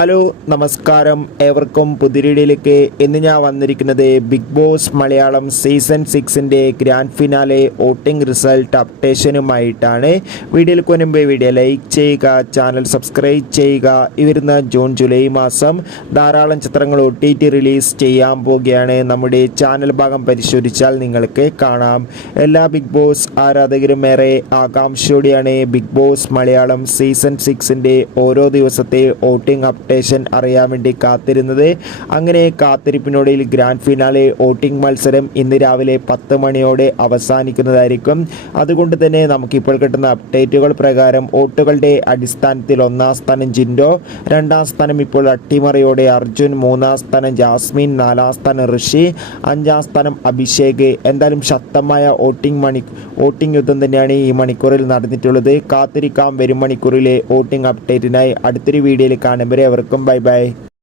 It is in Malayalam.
ഹലോ നമസ്കാരം. ഏവർക്കും പുതിരിടിയിലേക്ക് ഇന്ന് ഞാൻ വന്നിരിക്കുന്നത് ബിഗ് ബോസ് മലയാളം സീസൺ സിക്സിന്റെ ഗ്രാൻഡ് ഫിനാലെ വോട്ടിംഗ് റിസൾട്ട് അപ്ഡേഷനുമായിട്ടാണ്. വീഡിയോയിൽ മുൻപ് വീഡിയോ ലൈക്ക് ചെയ്യുക ചാനൽ സബ്സ്ക്രൈബ് ചെയ്യുക. ഇവരുന്ന ജൂൺ ജൂലൈ മാസം ധാരാളം ചിത്രങ്ങൾ ഒ ടി ടി റിലീസ് ചെയ്യാൻ പോവുകയാണ്. നമ്മുടെ ചാനൽ ഭാഗം പരിശോധിച്ചാൽ നിങ്ങൾക്ക് കാണാം. എല്ലാ ബിഗ് ബോസ് ആരാധകരും ഏറെ ആകാംക്ഷയോടെയാണ് ബിഗ് ബോസ് മലയാളം സീസൺ സിക്സിന്റെ ഓരോ ദിവസത്തെ വോട്ടിംഗ് അപ്ഡേഷൻ അറിയാൻ വേണ്ടി കാത്തിരുന്നത്. അങ്ങനെ കാത്തിരിപ്പിനോടിൽ ഗ്രാൻഡ് ഫിനാലെ വോട്ടിംഗ് മത്സരം ഇന്ന് രാവിലെ പത്ത് മണിയോടെ അവസാനിക്കുന്നതായിരിക്കും. അതുകൊണ്ട് തന്നെ നമുക്കിപ്പോൾ കിട്ടുന്ന അപ്ഡേറ്റുകൾ പ്രകാരം വോട്ടുകളുടെ അടിസ്ഥാനത്തിൽ ഒന്നാം സ്ഥാനം ജിൻഡോ രണ്ടാം സ്ഥാനം ഇപ്പോൾ അട്ടിമറിയോടെ അർജുൻ മൂന്നാം സ്ഥാനം ജാസ്മിൻ നാലാം സ്ഥാനം ഋഷി അഞ്ചാം സ്ഥാനം അഭിഷേക്. എന്തായാലും ശക്തമായ വോട്ടിംഗ് മണി വോട്ടിംഗ് യുദ്ധം തന്നെയാണ് ഈ മണിക്കൂറിൽ നടന്നിട്ടുള്ളത്. കാത്തിരിക്കാം വരും മണിക്കൂറിലെ വോട്ടിംഗ് അപ്ഡേറ്റിനായി അടുത്തൊരു വീഡിയോയിൽ കാണുമ്പോൾ அவருக்கும் பை பை